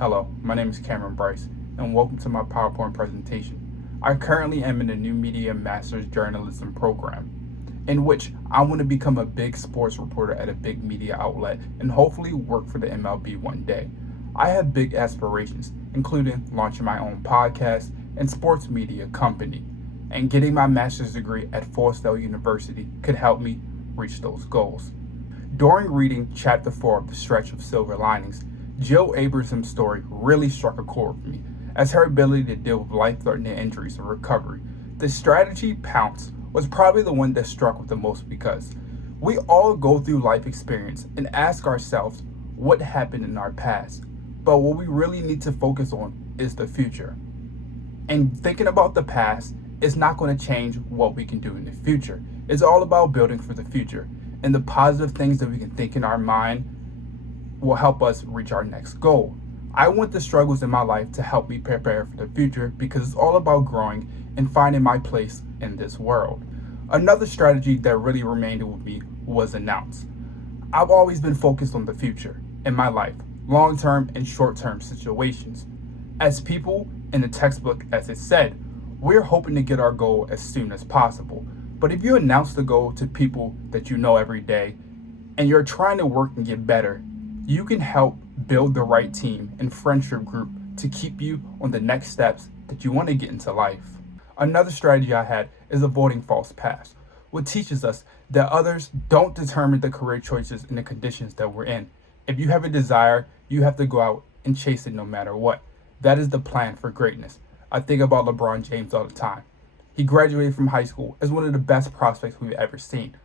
Hello, my name is Kameron Brice, and welcome to my PowerPoint presentation. I currently am in a new media master's journalism program, in which I want to become a big sports reporter at a big media outlet and hopefully work for the MLB one day. I have big aspirations, including launching my own podcast and sports media company, and getting my master's degree at Full Sail University could help me reach those goals. During reading Chapter 4 of The Stretch of Silver Linings, Jill Abraham's story really struck a chord with me, as her ability to deal with life-threatening injuries and recovery. The strategy pounce was probably the one that struck with the most because we all go through life experience and ask ourselves what happened in our past, but what we really need to focus on is the future. And thinking about the past is not going to change what we can do in the future. It's all about building for the future, and the positive things that we can think in our mind will help us reach our next goal. I want the struggles in my life to help me prepare for the future because it's all about growing and finding my place in this world. Another strategy that really remained with me was announce. I've always been focused on the future in my life, long-term and short-term situations. As people in the textbook, as it said, we're hoping to get our goal as soon as possible. But if you announce the goal to people that you know every day and you're trying to work and get better, you can help build the right team and friendship group to keep you on the next steps that you want to get into life. Another strategy I had is avoiding false paths, which teaches us that others don't determine the career choices and the conditions that we're in. If you have a desire, you have to go out and chase it no matter what. That is the plan for greatness. I think about LeBron James all the time. He graduated from high school as one of the best prospects we've ever seen.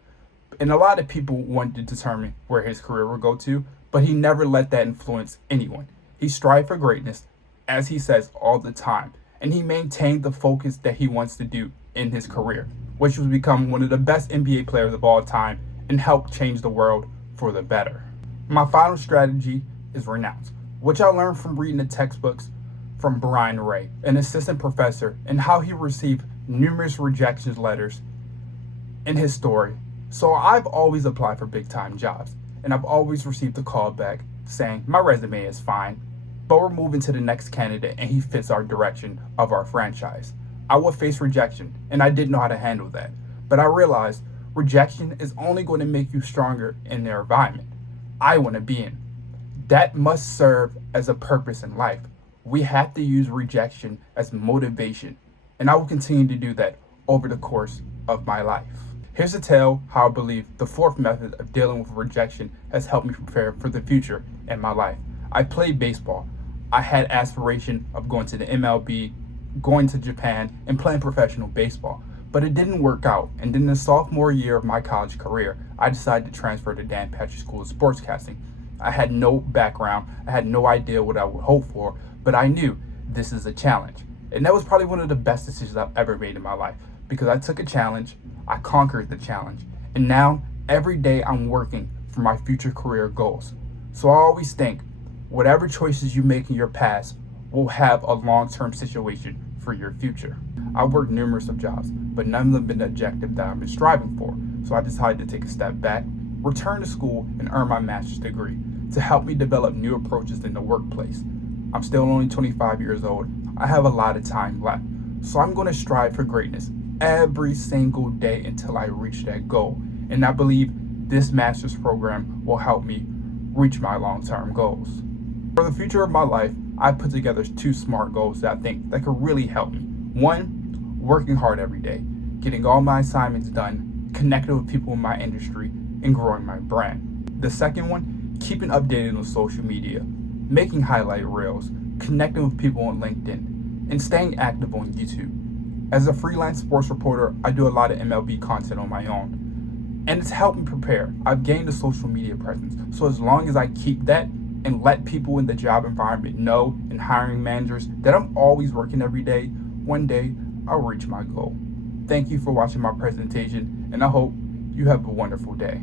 And a lot of people wanted to determine where his career would go to, but he never let that influence anyone. He strived for greatness, as he says all the time, and he maintained the focus that he wants to do in his career, which was become one of the best NBA players of all time and help change the world for the better. My final strategy is renounce, which I learned from reading the textbooks from Brian Ray, an assistant professor, and how he received numerous rejection letters in his story. So I've always applied for big time jobs, and I've always received a call back saying my resume is fine, but we're moving to the next candidate and he fits our direction of our franchise. I would face rejection, and I didn't know how to handle that, but I realized rejection is only going to make you stronger in the environment I want to be in. That must serve as a purpose in life. We have to use rejection as motivation, and I will continue to do that over the course of my life. Here's a tale how I believe the fourth method of dealing with rejection has helped me prepare for the future in my life. I played baseball. I had aspiration of going to the MLB, going to Japan, and playing professional baseball, but it didn't work out. And then the sophomore year of my college career, I decided to transfer to Dan Patrick School of Sportscasting. I had no background. I had no idea what I would hope for, but I knew this is a challenge. And that was probably one of the best decisions I've ever made in my life, because I took a challenge, I conquered the challenge, and now every day I'm working for my future career goals. So I always think whatever choices you make in your past will have a long-term situation for your future. I've worked numerous of jobs, but none of them been the objective that I've been striving for. So I decided to take a step back, return to school, and earn my master's degree to help me develop new approaches in the workplace. I'm still only 25 years old. I have a lot of time left. So I'm going to strive for greatness every single day until I reach that goal. And I believe this master's program will help me reach my long-term goals. For the future of my life, I put together 2 SMART goals that I think that could really help me. 1, working hard every day, getting all my assignments done, connecting with people in my industry, and growing my brand. The second one, keeping updated on social media, making highlight reels, connecting with people on LinkedIn, and staying active on YouTube. As a freelance sports reporter, I do a lot of MLB content on my own, and it's helped me prepare. I've gained a social media presence, so as long as I keep that and let people in the job environment know, and hiring managers, that I'm always working every day, one day I'll reach my goal. Thank you for watching my presentation, and I hope you have a wonderful day.